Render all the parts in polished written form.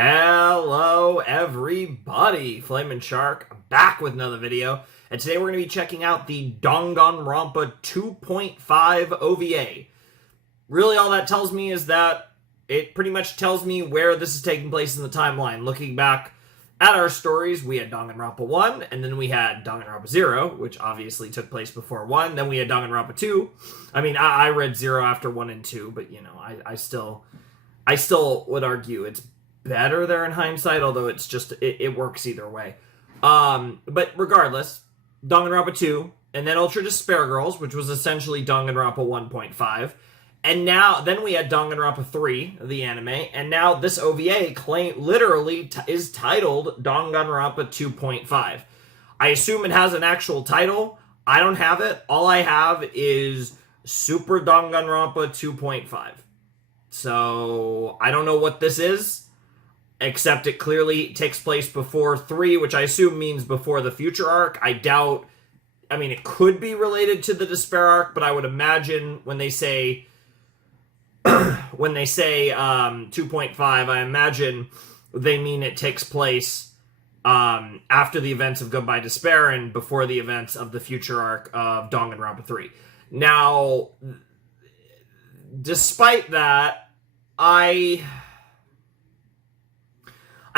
Hello everybody, Flamin' Shark, back with another video, and today we're going to be checking out the Danganronpa 2.5 OVA. Really all that tells me is that it pretty much tells me where this is taking place in the timeline. Looking back at our stories, we had Danganronpa 1, and then we had Danganronpa 0, which obviously took place before 1, then we had Danganronpa 2. I mean, I read 0 after 1 and 2, but you know, I still would argue it's better there in hindsight, although it's just, it works either way. But regardless, Danganronpa 2, and then Ultra Despair Girls, which was essentially Danganronpa 1.5, and now, then we had Danganronpa 3, the anime, and now this OVA literally is titled Danganronpa 2.5. I assume it has an actual title. I don't have it. All I have is Super Danganronpa 2.5. So, I don't know what this is, except it clearly takes place before 3, which I assume means before the future arc. I doubt, I mean, it could be related to the Despair arc, but I would imagine when they say 2.5, I imagine they mean it takes place after the events of Goodbye Despair and before the events of the future arc of Danganronpa 3. Now, despite that, I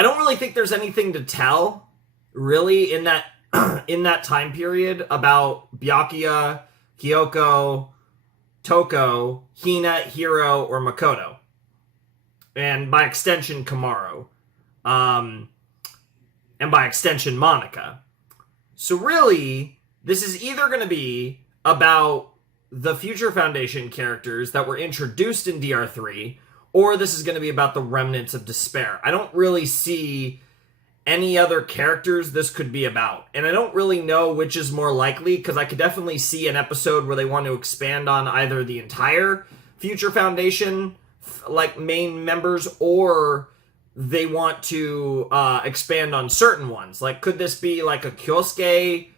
don't really think there's anything to tell, really, in that in that time period about Byakuya, Kyoko, Toko, Hina, Hiro, or Makoto. And by extension, Kamaru. And by extension, Monica. So really, this is either going to be about the Future Foundation characters that were introduced in DR3, or this is going to be about the remnants of Despair. I don't really see any other characters this could be about. And I don't really know which is more likely, because I could definitely see an episode where they want to expand on either the entire Future Foundation, like, main members, or they want to expand on certain ones. Like, could this be like a Kyosuke,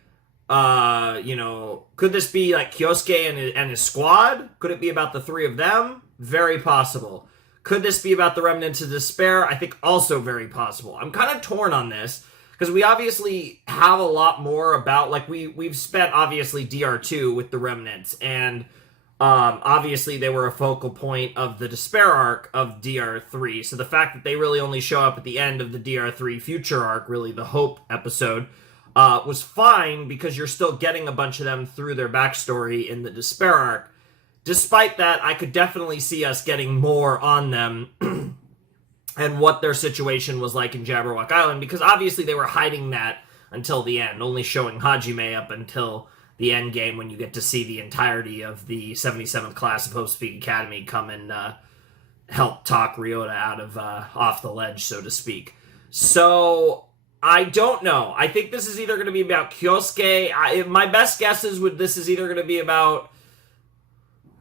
could this be like Kyosuke and his squad? Could it be about the 3 of them? Very possible. Could this be about the remnants of Despair? I think also very possible. I'm kind of torn on this, because we obviously have a lot more about, like, we've spent, obviously, DR2 with the remnants, and obviously they were a focal point of the Despair arc of DR3, so the fact that they really only show up at the end of the DR3 future arc, really the Hope episode, was fine, because you're still getting a bunch of them through their backstory in the Despair arc. Despite that, I could definitely see us getting more on them and what their situation was like in Jabberwock Island, because obviously they were hiding that until the end, only showing Hajime up until the end game, when you get to see the entirety of the 77th class of Hope Speak Academy come and help talk Ryota out of off the ledge, so to speak. So, I don't know. I think this is either going to be about Kyosuke. My best guess is this is either going to be about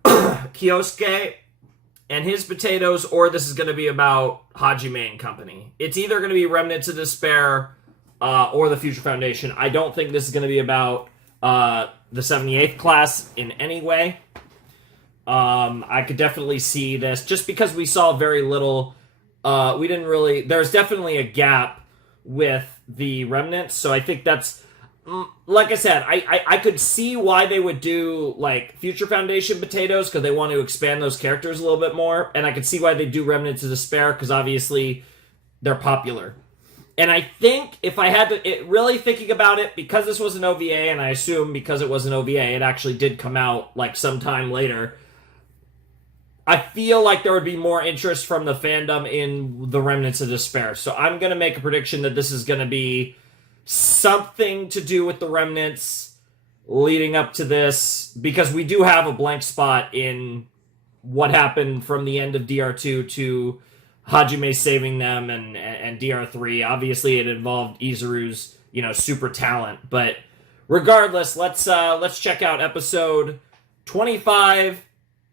Kyosuke and his potatoes, or this is going to be about Hajime and company. It's either going to be Remnants of Despair or the Future Foundation. I don't think this is going to be about the 78th class in any way. I could definitely see this, just because we saw very little. We didn't really. There's definitely a gap with the remnants, so I think that's. Like I said, I could see why they would do, like, Future Foundation potatoes, because they want to expand those characters a little bit more, and I could see why they do Remnants of Despair, because obviously they're popular. And I think, if I had to, really thinking about it, because this was an OVA, and I assume because it was an OVA, it actually did come out, like, sometime later, I feel like there would be more interest from the fandom in the Remnants of Despair. So I'm going to make a prediction that this is going to be something to do with the remnants leading up to this, because we do have a blank spot in what happened from the end of DR2 to Hajime saving them and DR3. Obviously, it involved Izuru's, super talent. But regardless, let's check out episode 25,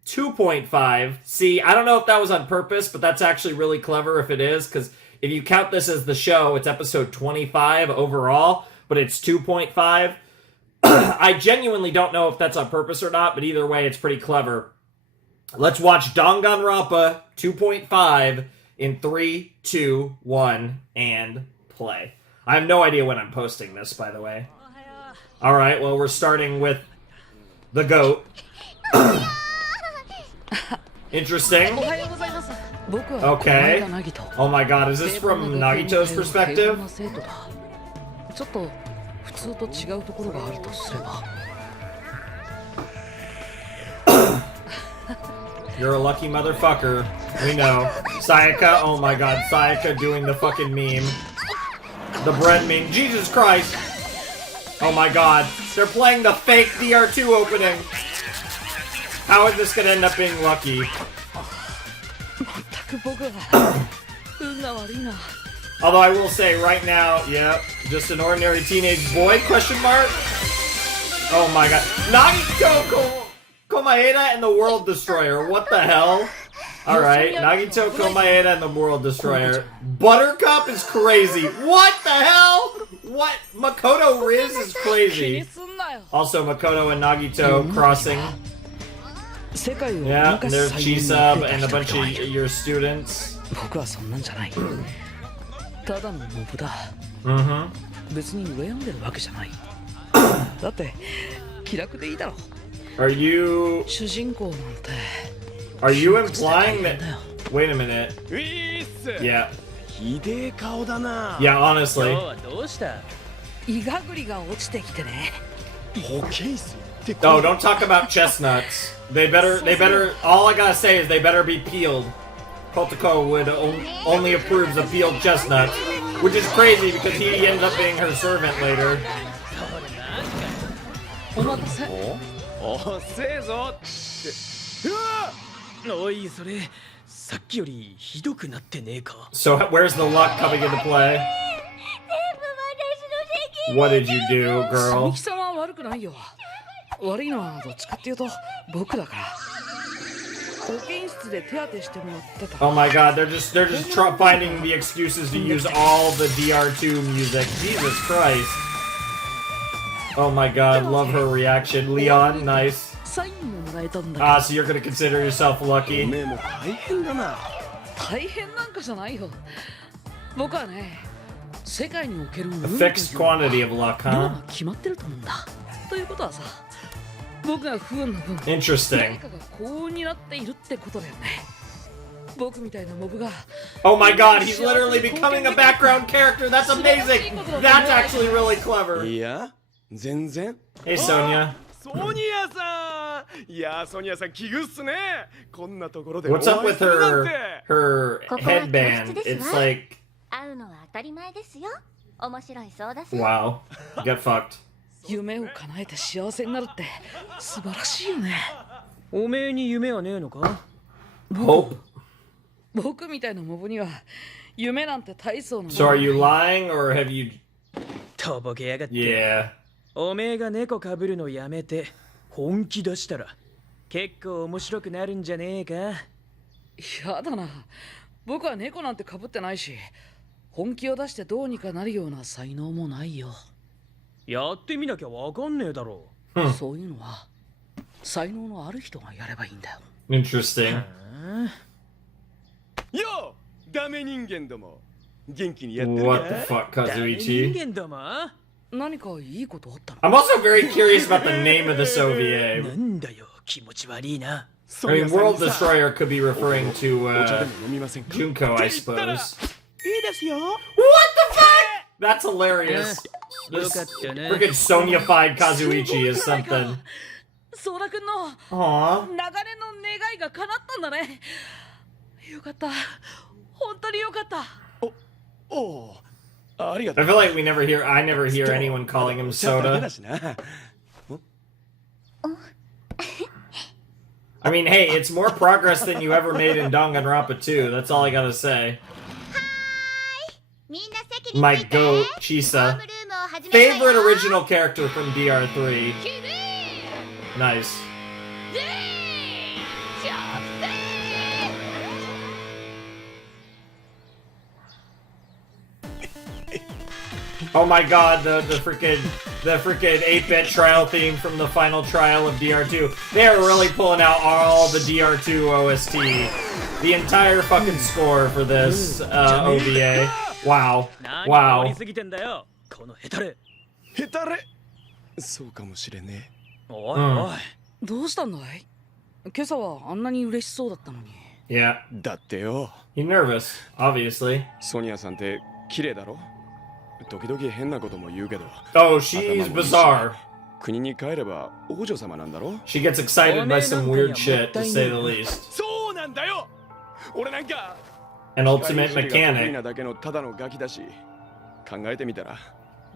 2.5. See, I don't know if that was on purpose, but that's actually really clever if it is, because if you count this as the show, it's episode 25 overall, but it's 2.5. I genuinely don't know if that's on purpose or not, but either way, it's pretty clever. Let's watch Danganronpa 2.5 in 3, 2, 1, and play. I have no idea when I'm posting this, by the way. Alright, well, we're starting with the goat. Interesting. Okay. Oh my god, is this from Nagito's perspective? You're a lucky motherfucker. We know. Sayaka, oh my god, Sayaka doing the fucking meme. The bread meme. Jesus Christ! Oh my god, they're playing the fake DR2 opening! How is this gonna end up being lucky? Although I will say right now, yeah, just an ordinary teenage boy, question mark? Oh my god. Nagito Komaeda and the World Destroyer, what the hell? Alright, Nagito Komaeda and the World Destroyer. Buttercup is crazy. What the hell? What? Makoto Riz is crazy. Also, Makoto and Nagito crossing. Yeah, and there's Chisa and a bunch of your students. Are you implying that? Wait a minute. Yeah. Yeah, honestly. Oh, don't talk about chestnuts. They better, all I gotta say is they better be peeled. Kotoko would only approves of peeled chestnuts, which is crazy because he ends up being her servant later. So where's the luck coming into play? What did you do, girl? Oh my god, they're just finding the excuses to use all the DR2 music. Jesus Christ. Oh my god, love her reaction. Leon, nice. Ah, so you're gonna consider yourself lucky. A fixed quantity of luck, huh? Interesting. Oh my god, he's literally becoming a background character. That's amazing. That's actually really clever. Hey, Sonia. What's up with her headband? It's like... Wow. Get fucked. Hope. So are you lying or have you... Yeah. おめえが猫かぶるのやめて本気出したら結構面白くなるんじゃねえか。やだな。僕は猫なんてかぶってないし、本気を出してどうにかなるような才能もないよ。やってみなきゃわかんねえだろう。そういうのは才能のある人がやればいいんだよ。Interesting. よ、ダメ人間ども。元気にやってるか。 What the fuck, Kazuichi? 人間ども。 I'm also very curious about the name of this OVA. I mean, World Destroyer could be referring to Junko, I suppose. What the fuck? That's hilarious. This freaking Sonia-fied Kazuichi is something. Aww. I feel like I never hear anyone calling him Soda. I mean, hey, it's more progress than you ever made in Danganronpa 2. That's all I gotta say. My goat, Chisa. Favorite original character from DR3. Nice. Oh my god, the freaking 8-bit trial theme from the final trial of DR2. They're really pulling out all the DR2 OST. The entire fucking score for this OVA. Wow. Wow. ヘタレそうかもしれねおいおい、どうしたんだい？今朝はあんなに嬉しそうだったのに。Yeah. えだってよ He's nervous, obviously. ソニアさんって綺麗だろ時々変なことも言うけど Oh, she's bizarre. 国に帰れば王女様なんだろ She gets excited by some weird shit, to say the least. そうなんだよ俺なんか An ultimate 光いじりが得意 mechanic. なだけのただのガキだし考えてみたら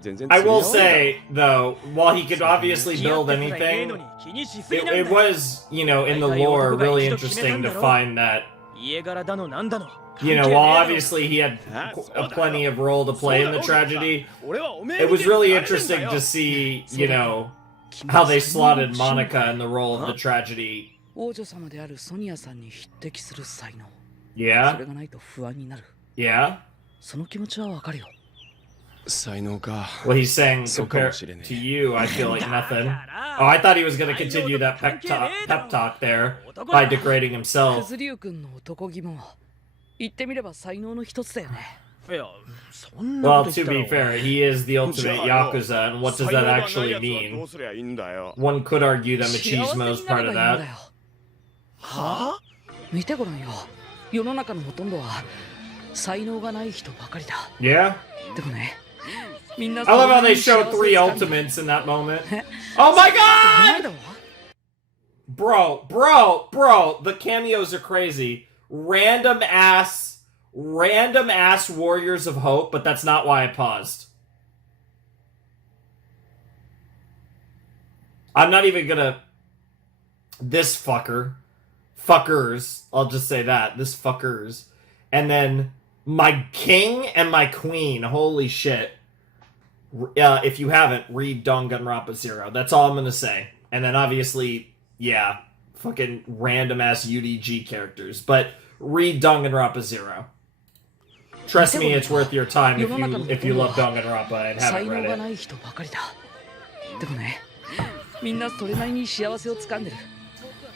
全然 I 釣り合 will わない say, though, while he could obviously build anything, it was, you know, in the lore, really interesting to find that, 家柄だのなんだの you know, while obviously he had plenty of role to play in the tragedy, it was really interesting to see, you know, how they slotted Monica in the role of the tragedy. 王女様であるソニアさんに匹敵する才能。そ Yeah? れがないと不安になる。 Yeah? その気持ちはわかるよ。才能か What he's saying So compared confident. to you, I feel like nothing. Oh, I thought he was going to continue that pep talk there by degrading ク himself. ズリュウ君の男気も言ってみれば才能の一つだよね。いやそんな Well, こと to 言った ら be fair, he is the ultimate Yakuza, and what does that actually ど mean? うすりゃいいんだよ One could argue that 幸せ machismo is にな part れ of ばいいん that. だよ。は見てごらんよ。世の中のほとんどは才能がない人ばかりだ。 Yeah? でもね、みんな I love how they そん show なに幸せ three をつかんで ultimates in that moment. Oh my ない god! だわ。 Bro, the cameos are crazy. Random ass Warriors of Hope, but that's not why I paused. I'm not even gonna... This fuckers, I'll just say that, this fuckers. And then my king and my queen, holy shit. If you haven't, read Danganronpa 0. That's all I'm gonna say. And then obviously, yeah, fucking random ass UDG characters. But read Danganronpa 0. Trust me, it's worth your time if you love Danganronpa and 才 haven't 能 read が it. ない人ばかりだ。でもね、みんなそれなりに幸せをつかんでる。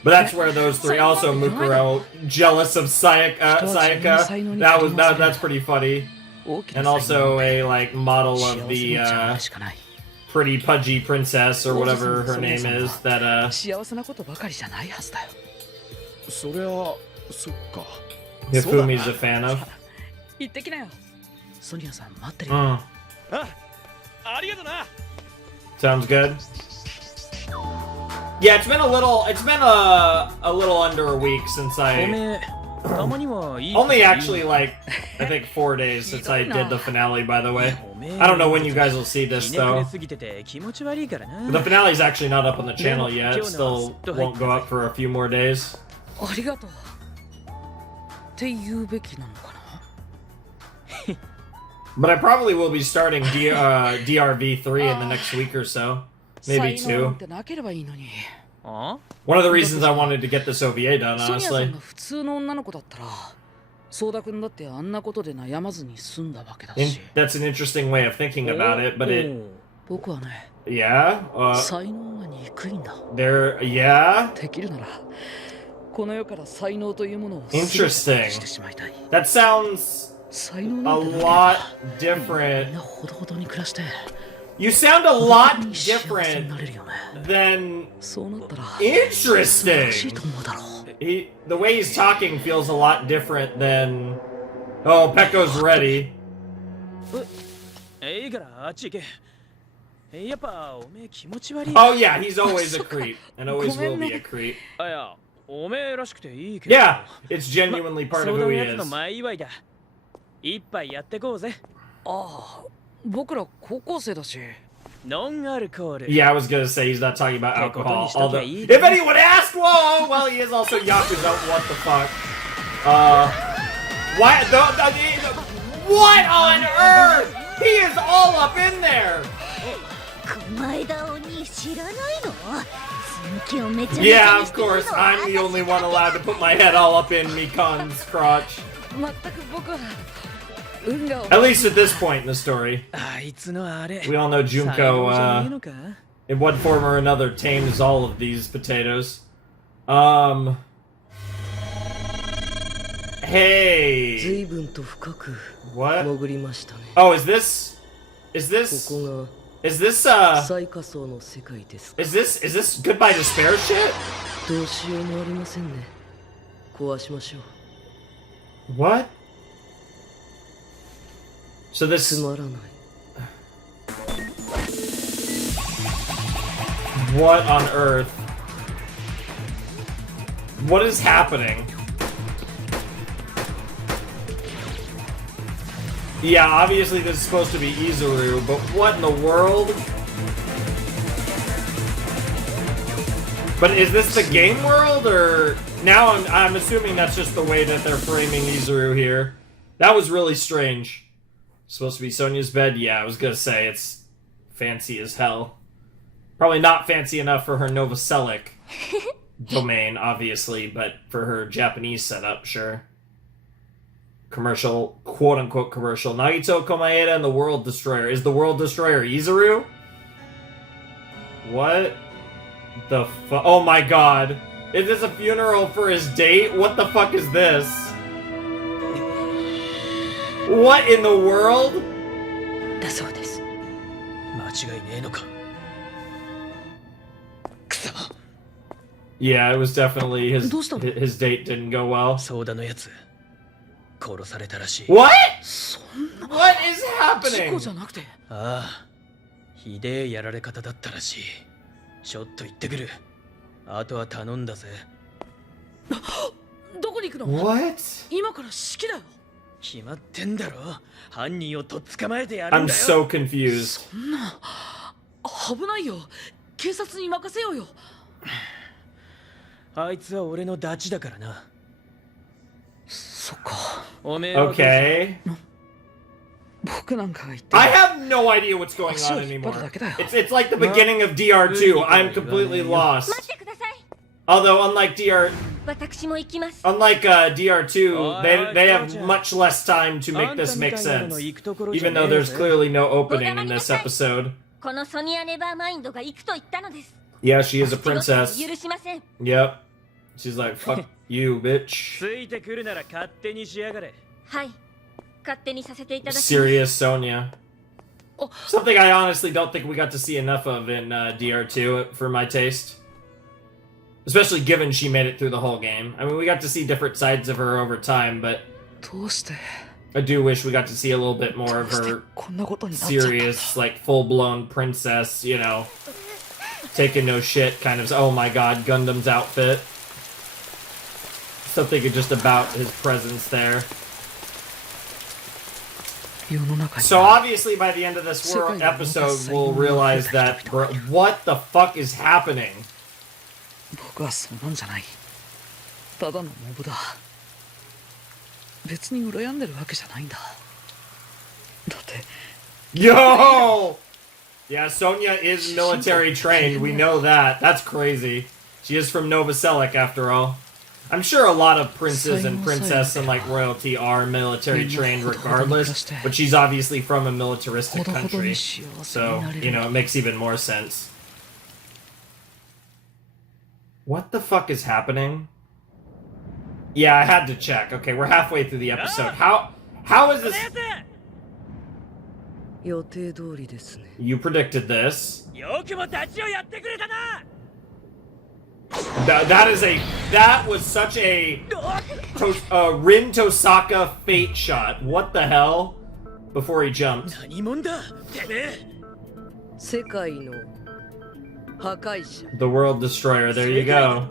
But that's where those three, also Mukuro, jealous of Sayaka. That's pretty funny. 大きな And 才能 also a like model of 幸せ the の邪魔しかない。 pretty pudgy princess or whatever her name is that 幸せなことばかりじゃないはずだよ。そりゃそっか Hifumi's a fan of. 行ってきなよ。ソニアさん待ってるよ。 Mm. ありがとな Sounds good. Yeah, it's been a little under a week since お I めえたまにはいい only actually like I think 4 days since I did the finale, by the way. I don't know when you guys will see this ひねくれ though. すぎてて気持ち悪いからな The finale is actually not up on the channel yet. It still won't go up for a few more days. ありがとう。って言うべきなのかな。 But I probably will be starting DRV3 in the next week or so. Maybe 才能なん 2. てなければいいのに。あ One of the reasons I wanted to get this OVA done, ソニアさ honestly. んが普通の女の子だったら、ソーダ君だってあんなことで悩まずに済んだわけだ In, し。 that's an interesting way of thinking about it, but it, 僕はね、 yeah, 才能が憎いんだ。 there, yeah, できるなら、この世から才能というものを全て Interesting. 消してしまいたい。 that sounds 才能 a なんてなけれ lot ば、み different. んなほどほどに暮らして、 You sound a lot 幸せにな different れるよね。 than そうなったら、 interesting. 素晴らしいと思うだろう。 The way he's talking feels a lot different than. Oh, Pekko's ready. いいからあっち行けやっぱおめえ気持ち悪い Oh yeah, he's always a creep and always will be a creep. あいやおめえらしくていいけど Yeah, it's genuinely part 相 of 談 who の he やつの is. 前祝いだ一杯やってこうぜああ、僕ら高校生だし。ノンアルコール Yeah, I was gonna say he's not talking about Okay, alcohol. Koto Although, Nishitoki. if anyone asked, whoa, well, he is also Yakuza. What the fuck? Why? What on earth? He is all up in there. Komaeda 鬼知らないの？寸気をめちゃめち Yeah, ゃに of してるの course. I'm the only one allowed to put my head all up in Mikan's crotch. 全く僕は運が At least at this point in the story. We all know Junko, in one form or another, tames all of these potatoes. Hey! What? Oh, is this Goodbye Despair shit? What? So this... What on earth? What is happening? Yeah, obviously this is supposed to be Izuru, but what in the world? But is this the game world, or... Now I'm assuming that's just the way that they're framing Izuru here. That was really strange. Supposed to be Sonya's bed? Yeah, I was gonna say, it's fancy as hell. Probably not fancy enough for her Novoselic domain, obviously, but for her Japanese setup, sure. Commercial, quote-unquote commercial. Nagito, Komaeda, and the World Destroyer. Is the World Destroyer Izuru? What the fuck? Oh my god. Is this a funeral for his date? What the fuck is this? What in the world? Yeah, it was definitely his date didn't go well. What? What is happening? ひでえやられ方だったらしい。ちょっと行ってくる。あとは頼んだぜ。どこに行くの？ What? 今から式だよ。決まってんだろ。犯人をとっ捕まえてやるんだよ。I'm so confused. そんな危ないよ。警察に任せようよ。あいつは俺のダチだからな。そっか。おめえは Okay. 僕なんかが言って。I have no idea what's going on anymore. It's like the beginning of DR2. I'm completely lost. Although unlike DR2, they have much less time to make this make sense. Even though there's clearly no opening in this episode. Yeah, she is a princess. Yep. She's like, fuck you, bitch. Serious Sonya. Something I honestly don't think we got to see enough of in DR2 for my taste. Especially given she made it through the whole game. I mean, we got to see different sides of her over time, but I do wish we got to see a little bit more of her serious, like, full-blown princess, you know, taking no shit kind of, oh my god, Gundam's outfit. Something just about his presence there. So obviously by the end of this episode, we'll realize that, what the fuck is happening? 僕はそんなんじゃない。ただのモブだ。別に羨んでるわけじゃないんだ。だって。Yo! Yeah, Sonya is military trained. We know that. That's crazy. She is from Novoselic, after all. I'm sure a lot of princes and princesses and like royalty are military trained regardless, but she's obviously from a militaristic country, so, you know, it makes even more sense. What the fuck is happening? Yeah, I had to check. Okay, we're halfway through the episode. How is this? You predicted this. That was such a Rin Tosaka fate shot. What the hell? Before he jumped. The World Destroyer, there you go.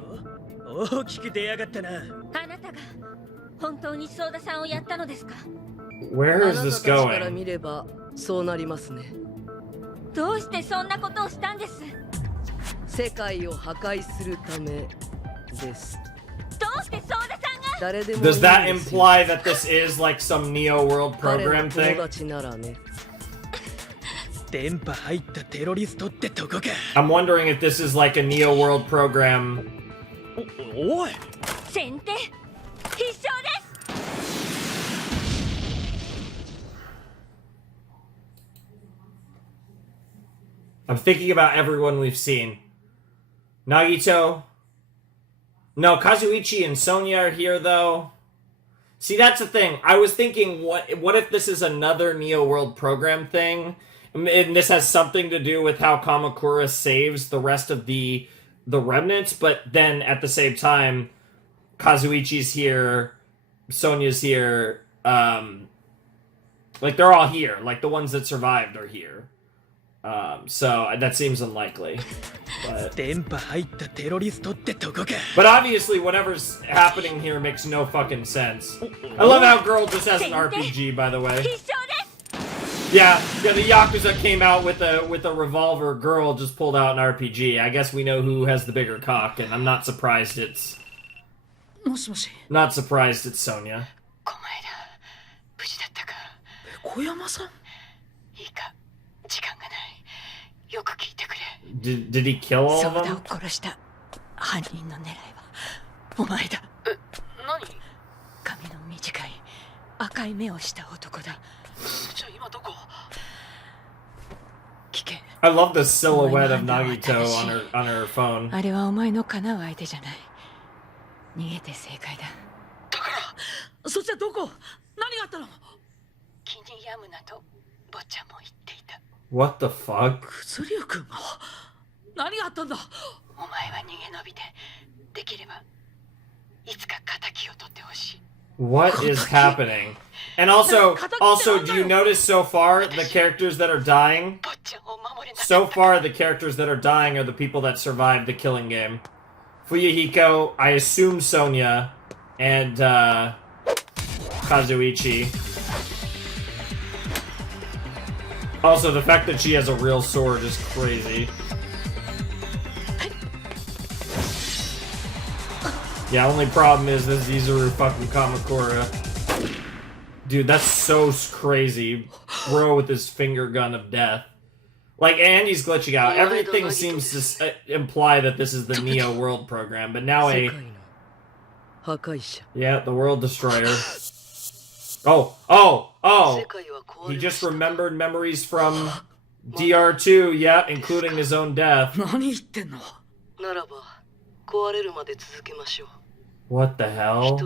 Where is this going? 世界を破壊するためです。 Does that imply that this is like some Neo World program thing? I'm wondering if this is like a Neo World program. I'm thinking about everyone we've seen. Nagito. No, Kazuichi and Sonya are here, though. See, that's the thing. I was thinking, what if this is another Neo World program thing? And this has something to do with how Kamakura saves the rest of the remnants, but then at the same time, Kazuichi's here, Sonya's here, like, they're all here. Like, the ones that survived are here. So that seems unlikely. But obviously, whatever's happening here makes no fucking sense. I love how Girl just has an RPG, by the way. Yeah, the Yakuza came out with a revolver. Girl just pulled out an RPG. I guess we know who has the bigger cock, and I'm not surprised it's... Not surprised it's Sonya. Did he kill all of them? 犯人の狙いはお前だ。髪の短い赤い目をした男だ。じゃあ今どこ？危険。 I love the silhouette of Nagito on her phone. あれはお前の叶う相手じゃない。逃げて正解だ。だからそっちはどこ？何があったの？気に病むなと坊ちゃんも言っていた。What the fuck? クズリュウ君が何があったんだ？お前は逃げ延びてできればいつか仇を取ってほしい。 What is happening? And also, do you notice so far the characters that are dying? So far, the characters that are dying are the people that survived the killing game. Fuyuhiko, I assume Sonya, and Kazuichi. Also, the fact that she has a real sword is crazy. Yeah, only problem is this Izuru fucking Kamakura. Dude, that's so crazy. Bro with his finger gun of death. Like, and he's glitching out. Everything seems to imply that this is the Neo World program, but now yeah, the World Destroyer. Oh! He just remembered memories from DR2, yeah, including his own death. What the hell?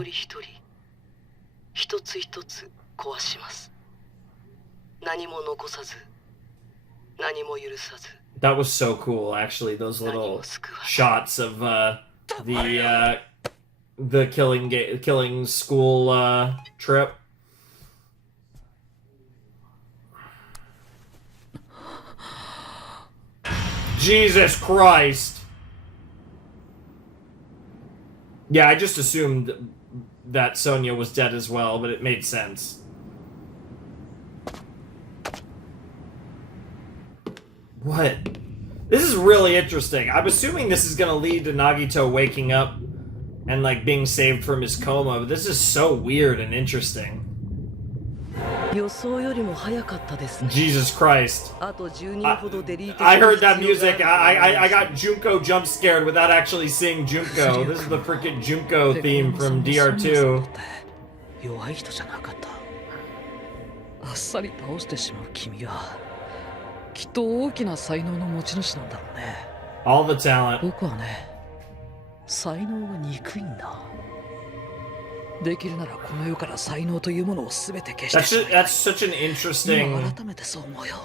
That was so cool, actually, those little shots of the killing school trip. Jesus Christ! Yeah, I just assumed that Sonya was dead as well, but it made sense. What? This is really interesting. I'm assuming this is gonna lead to Nagito waking up and, like, being saved from his coma, but this is so weird and interesting. Jesus Christ. I heard that music. I got Junko jump scared without actually seeing Junko. This is the freaking Junko theme from DR2. あっさり倒してしまう君はきっと大きな才能の持ち主なんだろうね。 All the talent. 僕はね、才能が憎いんだ。できるならこの世から才能というものをすべて消して。 That's such an interesting. 今改めてそう思うよ。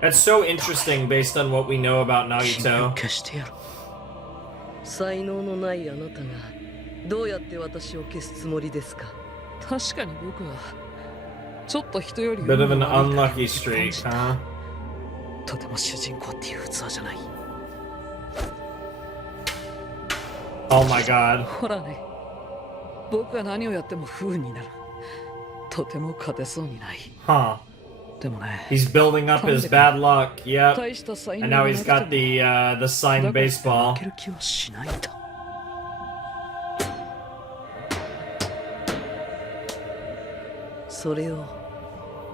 That's so interesting based on what we know about 君を Nagito. 消してやる。才能のないあなたがどうやって私を消すつもりですか？確かに僕はちょっと人より Bit of an unlucky streak, huh? とても主人公っていう器じゃない。 Oh my god. ほらね、僕が何をやっても不運になる。とても勝てそうにない。 Huh. でもね、 He's building up his bad luck. Yep. 大した才能 And now he's got the signed だから baseball. 負ける気はしないんだ。それを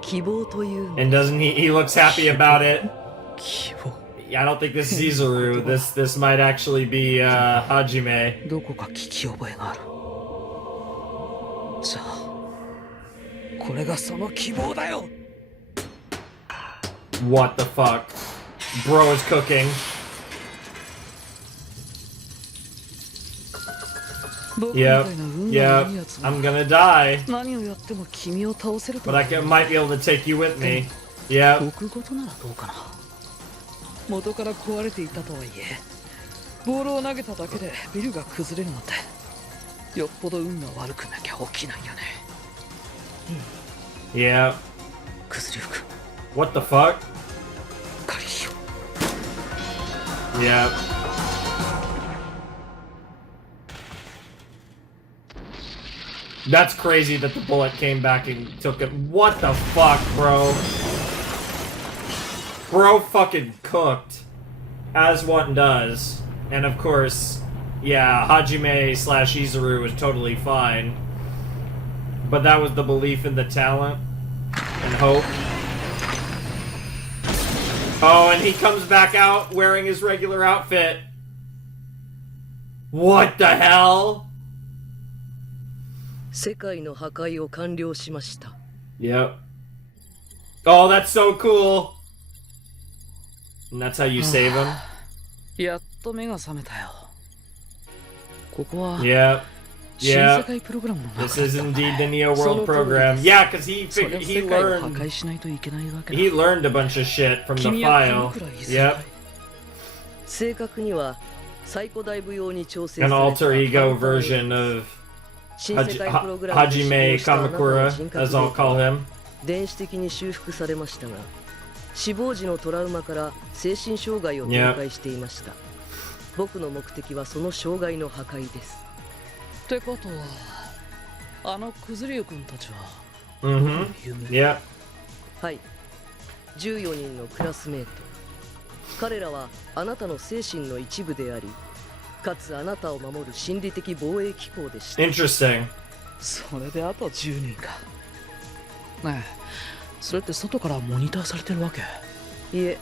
希望というの。 And doesn't he looks happy about it. 希望。 Yeah, I don't think this is Izuru. This might actually be Hajime. どこか聞き覚えがある。じゃあ、これがその希望だよ。 What the fuck? Bro is cooking. Yep. Yep. I'm gonna die. 何をやっても君を倒せると But might be able to take you with me. Yep. 僕ごとならどうかな。元から壊れていたとはいえ、ボールを投げただけでビルが崩れるなんて、よっぽど運が悪くなきゃ起きないよね。Yep. 崩れるく。 What the fuck? 仮よ。 Yep. That's crazy that the bullet came back and took it. What the fuck, bro? Bro fucking cooked. As one does. And of course, yeah, Hajime slash Izuru was totally fine. But that was the belief in the talent and hope. Oh, and he comes back out wearing his regular outfit. What the hell? 世界の破壊を完了しました。 Yep. Oh, that's so cool. And that's how you save him? やっと目が覚めたよ。ここは Yep. 新世 Yep. 界プログラムの中だ This った is んだ。 indeed the Neo World program. Yeah, because he そりゃ he 世界を破 learned 壊しないといけないわけだ。 he learned a bunch of shit from the 君は file. このくらい異世界 Yep. 正確には最古代舞用に調整さ An れた alter ego version of 新世界プログラムで使 Hajime 用したあなたの Kamakura, 人格 as I'll データ call は him. 電子的に修復されましたが、死亡時のトラウマから精神障害を展開していました。僕の目的はその障害の破壊です。ってことは、あのクズリュウ君たちは Mm-hmm. 夢 Yep. はい、14人のクラスメート。彼らはあなたの精神の一部であり、かつあなたを守る心理的防衛機構でした。 Interesting. それであと10人か。ねえ、それって外からモニターされてるわけ？いえ、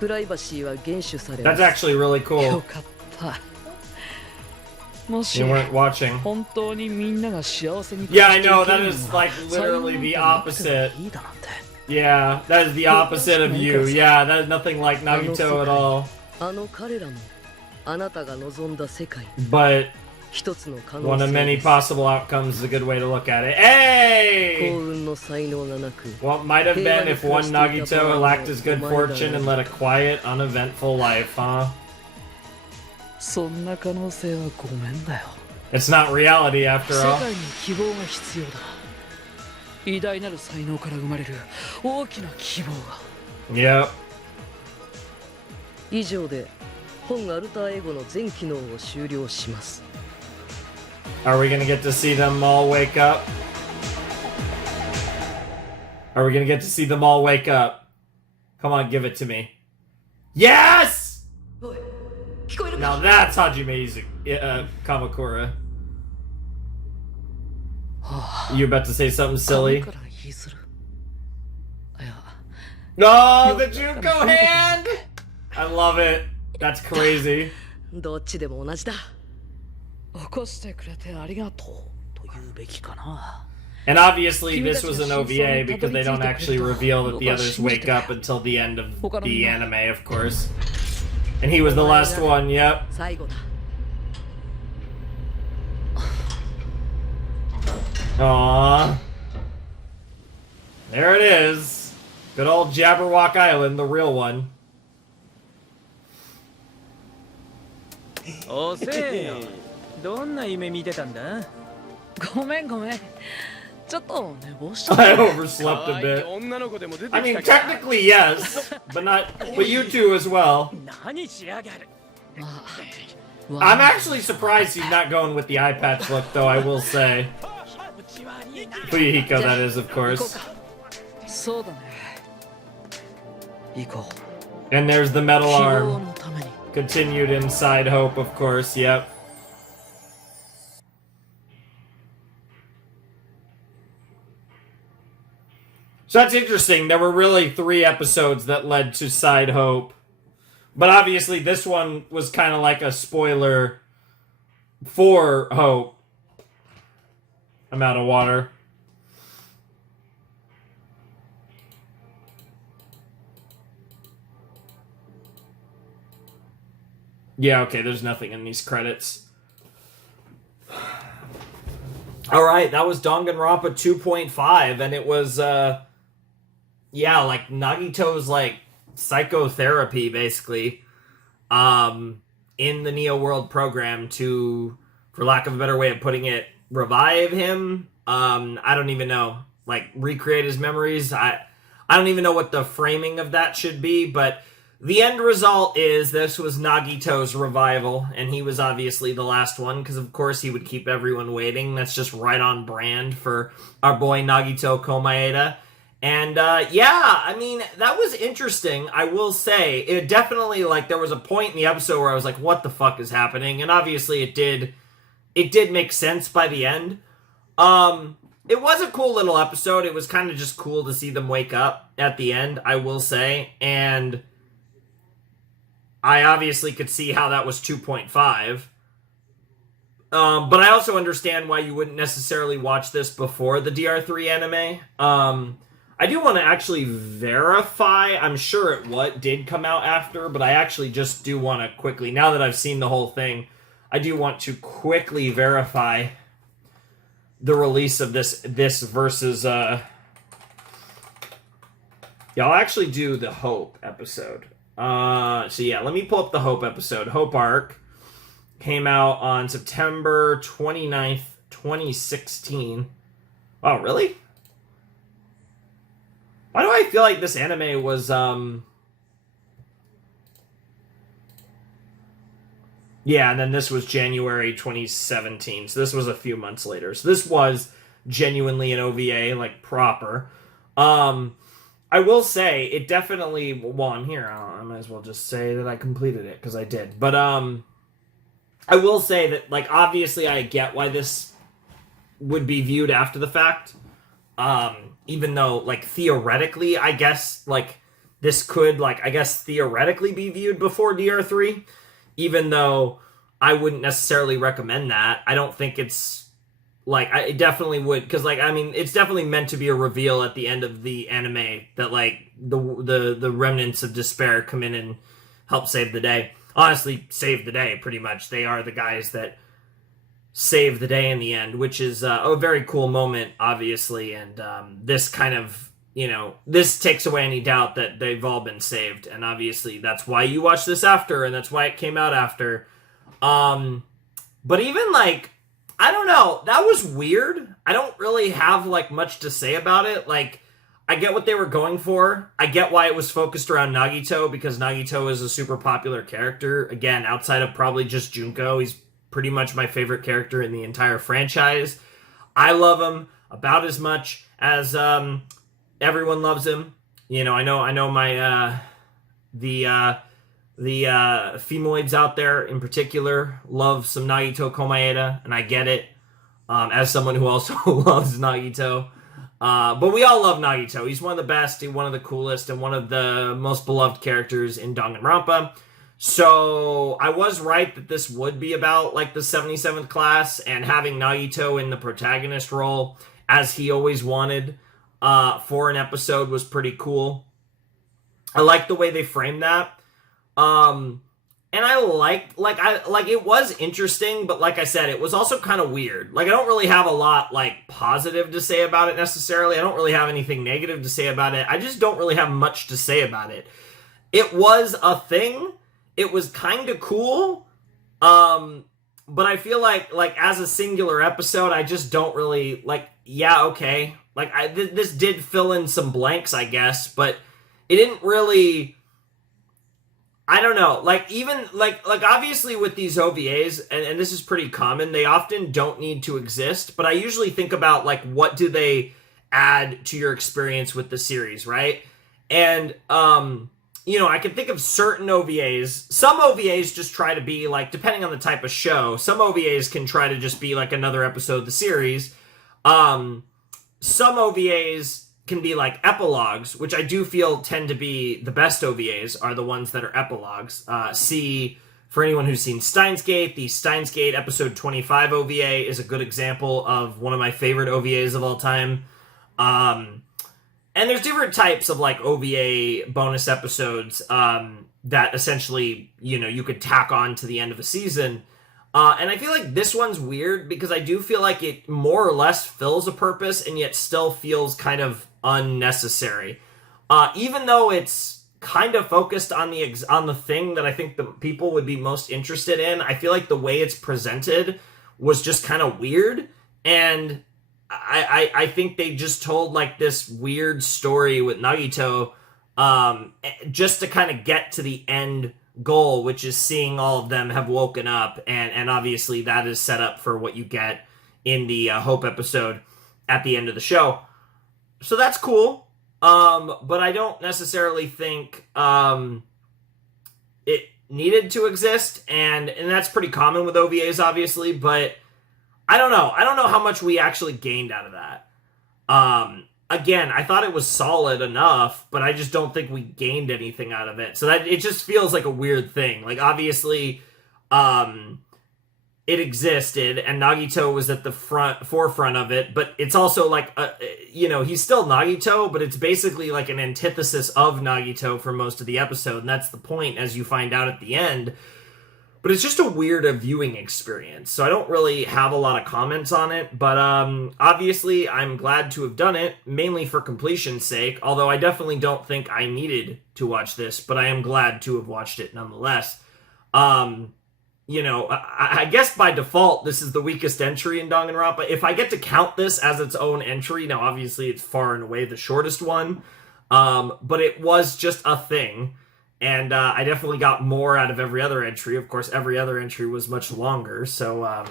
プライバシーは厳守されま That's す。 actually really よ cool. かった。もし You weren't watching. 本当にみんなが幸せに Yeah, I know, that is like literally the opposite. いいだなんて。 Yeah, that is the opposite of you. Yeah, that is nothing like Nagito at all. あの彼らもあなたが望んだ世界、 But 一つの可 one 能 of 性 many です。 possible outcomes is a good way to look at it. 幸 Hey! 運の才能がなく、 What might have been if one Nagito lacked his good fortune and led a quiet, uneventful life, huh? そんな可能性はごめんだよ。 It's not reality after 世 all. 界に希望が必要だ。偉大なる才能から生まれる大きな希望が。 Yep. 以上で本アルターエゴの全機能を終了します。 Are we gonna get to see them all wake up? Are we gonna get to see them all wake up? Come on, give it to me. Yes! おい、聞こえる Now か？ that's Hajime Kamakura. You about to say something silly? 神から言いする。いや、 No, the Junko hand! I love it. That's crazy. どっちでも同じだ。起こしてくれてありがとうと言うべきかな。 And obviously, this was an OVA because they don't actually reveal that the others wake up until the end of the anime, of course. And he was the last one, yep. 最後だ。 Aww. There it is. Good old Jabberwock Island, the real one. おせえよ。どんな夢見てたんだ？ごめんごめん。ちょっと寝坊した。 I overslept a bit. 女の子でも出て I き mean, たか technically yes, but but you two as well. 何しやがる。I'm actually surprised he's not going with the eye patch look, though, I will say. Fuyuhiko, that is, of course. そうだね。行こう。 And there's the metal 希望 arm. のために。 Continued inside hope, of course, yep. So that's interesting. There were really 3 episodes that led to Side Hope. But obviously this one was kind of like a spoiler for Hope. I'm out of water. Yeah, okay, there's nothing in these credits. Alright, that was Danganronpa 2.5, and it was, yeah, like, Nagito's, like, psychotherapy, basically, in the Neo World program to, for lack of a better way of putting it, revive him. I don't even know. Like, recreate his memories. I don't even know what the framing of that should be, but the end result is this was Nagito's revival, and he was obviously the last one, because of course he would keep everyone waiting. That's just right on brand for our boy Nagito Komaeda. And, yeah, I mean, that was interesting, I will say. It definitely, like, there was a point in the episode where I was like, what the fuck is happening? And obviously it did make sense by the end. It was a cool little episode. It was kind of just cool to see them wake up at the end, I will say. And I obviously could see how that was 2.5. But I also understand why you wouldn't necessarily watch this before the DR3 anime. I do want to actually verify. I'm sure it did come out after, but I actually just do want to quickly, now that I've seen the whole thing, I do want to quickly verify the release of this versus, yeah, I'll actually do the Hope episode. So yeah, let me pull up the Hope episode. Hope Arc came out on September 29th, 2016. Oh, really? Why do I feel like this anime was, yeah, and then this was January 2017, so this was a few months later. So this was genuinely an OVA, like, proper. I will say, it definitely, well, I'm here, I might as well just say that I completed it, because I did. But, I will say that, like, obviously I get why this would be viewed after the fact. Even though, like, theoretically, I guess, like, this could, like, I guess theoretically be viewed before DR3. Even though I wouldn't necessarily recommend that. I don't think it's, like, it definitely would, because, like, I mean, it's definitely meant to be a reveal at the end of the anime that, like, the remnants of despair come in and help save the day. Honestly, save the day, pretty much. They are the guys that save the day in the end, which is a very cool moment, obviously, and this kind of, you know, this takes away any doubt that they've all been saved, and obviously that's why you watch this after, and that's why it came out after. But even, like, I don't know, that was weird. I don't really have, like, much to say about it. Like, I get what they were going for. I get why it was focused around Nagito, because Nagito is a super popular character. Again, outside of probably just Junko, he's pretty much my favorite character in the entire franchise. I love him about as much as, everyone loves him. You know, I know my, the femoids out there in particular love some Nagito Komaeda, and I get it, as someone who also loves Nagito. But we all love Nagito. He's one of the best, he's one of the coolest, and one of the most beloved characters in Danganronpa. So I was right that this would be about, like, the 77th class, and having Nagito in the protagonist role, as he always wanted, for an episode was pretty cool. I liked the way they framed that. And I liked, it was interesting, but like I said, it was also kind of weird. Like, I don't really have a lot, like, positive to say about it necessarily. I don't really have anything negative to say about it. I just don't really have much to say about it. It was a thing. It was kind of cool. But I feel like as a singular episode, I just don't really, like, yeah, okay. Like, this did fill in some blanks, I guess, but it didn't really, I don't know, like, even, like obviously with these OVAs, and this is pretty common, they often don't need to exist, but I usually think about, like, what do they add to your experience with the series, right? And, you know, I can think of certain OVAs. Some OVAs just try to be, like, depending on the type of show, some OVAs can try to just be, like, another episode of the series. Some OVAs can be, like, epilogues, which I do feel tend to be the best OVAs, are the ones that are epilogues. See, for anyone who's seen Steins Gate, the Steins Gate episode 25 OVA is a good example of one of my favorite OVAs of all time. And there's different types of like OVA bonus episodes that essentially, you could tack on to the end of a season. And I feel like this one's weird because I do feel like it more or less fills a purpose and yet still feels kind of unnecessary. Even though it's kind of focused on the thing that I think the people would be most interested in, I feel like the way it's presented was just kind of weird. And I think they just told like this weird story with Nagito just to kind of get to the end goal, which is seeing all of them have woken up, and obviously that is set up for what you get in the Hope episode at the end of the show. So that's cool, but I don't necessarily think it needed to exist, and that's pretty common with OVAs, obviously, but I don't know how much we actually gained out of that. Again, I thought it was solid enough, but I just don't think we gained anything out of it. So that it just feels like a weird thing. Like, obviously, it existed, and Nagito was at the forefront of it, but it's also like, he's still Nagito, but it's basically like an antithesis of Nagito for most of the episode, and that's the point, as you find out at the end. But it's just a weird viewing experience, so I don't really have a lot of comments on it, but obviously I'm glad to have done it, mainly for completion's sake, although I definitely don't think I needed to watch this, but I am glad to have watched it nonetheless. I guess by default, this is the weakest entry in Danganronpa. If I get to count this as its own entry, now obviously it's far and away the shortest one, but it was just a thing. And I definitely got more out of every other entry. Of course, every other entry was much longer, so,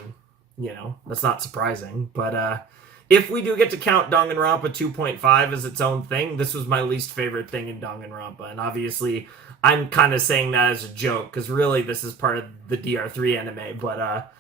that's not surprising. But if we do get to count Danganronpa 2.5 as its own thing, this was my least favorite thing in Danganronpa. And obviously, I'm kind of saying that as a joke, because really this is part of the DR3 anime. But,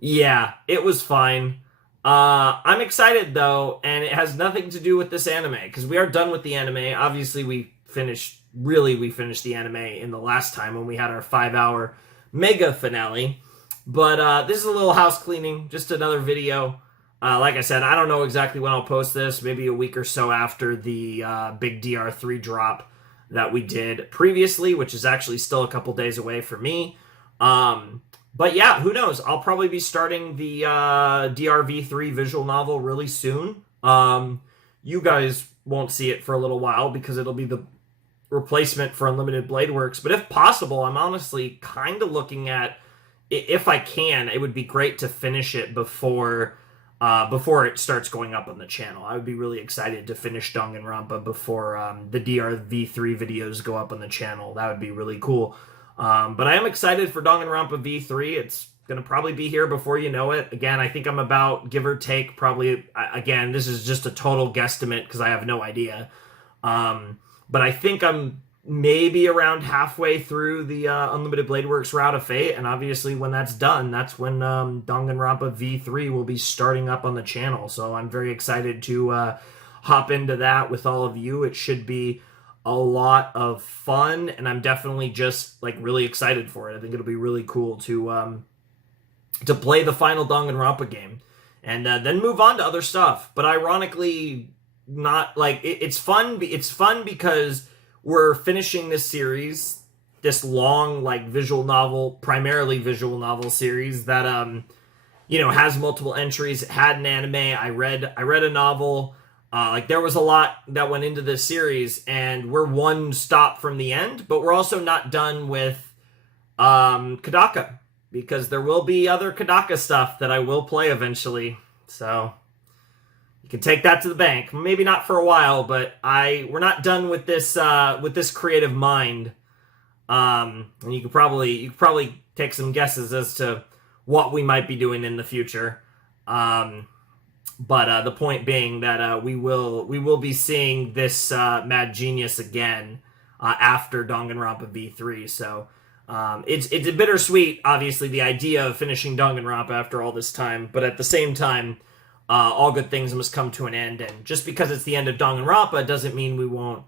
yeah, it was fine. I'm excited, though, and it has nothing to do with this anime, because we are done with the anime. Obviously, we finished the anime in the last time when we had our 5-hour mega finale. But this is a little house cleaning, just another video. Like I said, I don't know exactly when I'll post this, maybe a week or so after the big DR3 drop that we did previously, which is actually still a couple days away for me. But yeah, who knows? I'll probably be starting the DRV3 visual novel really soon. You guys won't see it for a little while because it'll be the replacement for Unlimited Blade Works, but if possible, I'm honestly kind of looking at, if I can, it would be great to finish it before it starts going up on the channel. I would be really excited to finish Danganronpa before the DRV3 videos go up on the channel. That would be really cool. But I am excited for Danganronpa V3. It's going to probably be here before you know it. Again, I think I'm about, give or take, probably, again, this is just a total guesstimate because I have no idea. But I think I'm maybe around halfway through the Unlimited Blade Works Route of Fate, and obviously when that's done, that's when Danganronpa V3 will be starting up on the channel. So I'm very excited to hop into that with all of you. It should be a lot of fun, and I'm definitely just like really excited for it. I think it'll be really cool to play the final Danganronpa game, and then move on to other stuff. But ironically, not like it's fun because we're finishing this series, this long like primarily visual novel series that has multiple entries. It had an anime. I read a novel. There was a lot that went into this series, and we're one stop from the end, but we're also not done with Kodaka, because there will be other Kodaka stuff that I will play eventually. So you can take that to the bank. Maybe not for a while, but we're not done with this creative mind. And you could probably take some guesses as to what we might be doing in the future. But the point being that we will be seeing this mad genius again after Danganronpa V3. So it's a bittersweet, obviously, the idea of finishing Danganronpa after all this time, but at the same time, all good things must come to an end, and just because it's the end of Danganronpa doesn't mean we won't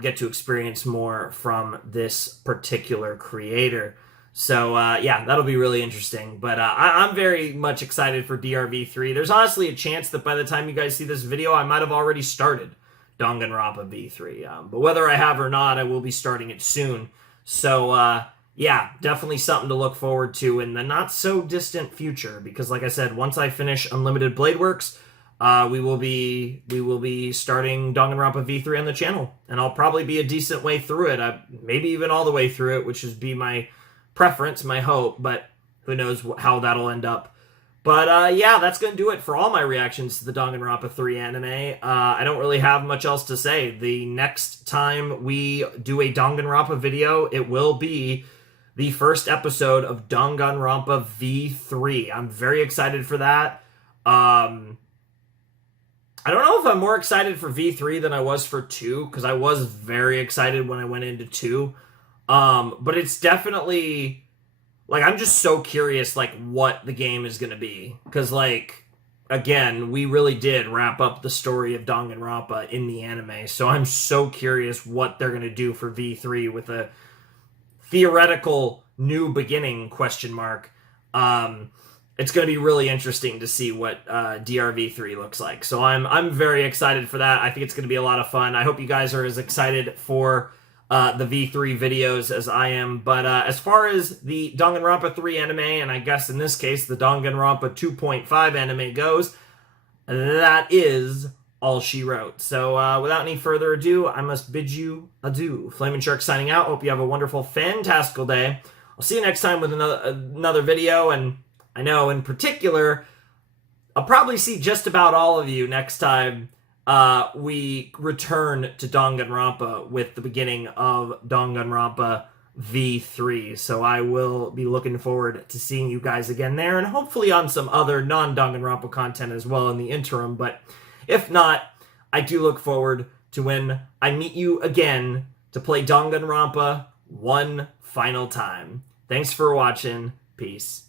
get to experience more from this particular creator. So, yeah, that'll be really interesting. But I'm very much excited for DRV3. There's honestly a chance that by the time you guys see this video, I might have already started Danganronpa V3. But whether I have or not, I will be starting it soon. So, yeah, definitely something to look forward to in the not-so-distant future. Because, like I said, once I finish Unlimited Blade Works, we will be starting Danganronpa V3 on the channel. And I'll probably be a decent way through it. Maybe even all the way through it, which would be my preference, my hope. But who knows how that'll end up. But, yeah, that's going to do it for all my reactions to the Danganronpa 3 anime. I don't really have much else to say. The next time we do a Danganronpa video, it will be the first episode of Danganronpa V3. I'm very excited for that. I don't know if I'm more excited for V3 than I was for 2, because I was very excited when I went into 2. But it's definitely... Like, I'm just so curious, like, what the game is going to be. Because, like, again, we really did wrap up the story of Danganronpa in the anime. So I'm so curious what they're going to do for V3 with a theoretical new beginning, question mark. It's going to be really interesting to see what DRV3 looks like. So I'm very excited for that. I think it's going to be a lot of fun. I hope you guys are as excited for... the V3 videos as I am. But as far as the Danganronpa 3 anime, and I guess in this case the Danganronpa 2.5 anime goes, that is all she wrote. So without any further ado, I must bid you adieu. Flamin' Shark signing out. Hope you have a wonderful, fantastical day. I'll see you next time with another video, and I know in particular, I'll probably see just about all of you next time we return to Danganronpa with the beginning of Danganronpa V3. So I will be looking forward to seeing you guys again there, and hopefully on some other non-Danganronpa content as well in the interim. But if not, I do look forward to when I meet you again to play Danganronpa one final time. Thanks for watching. Peace.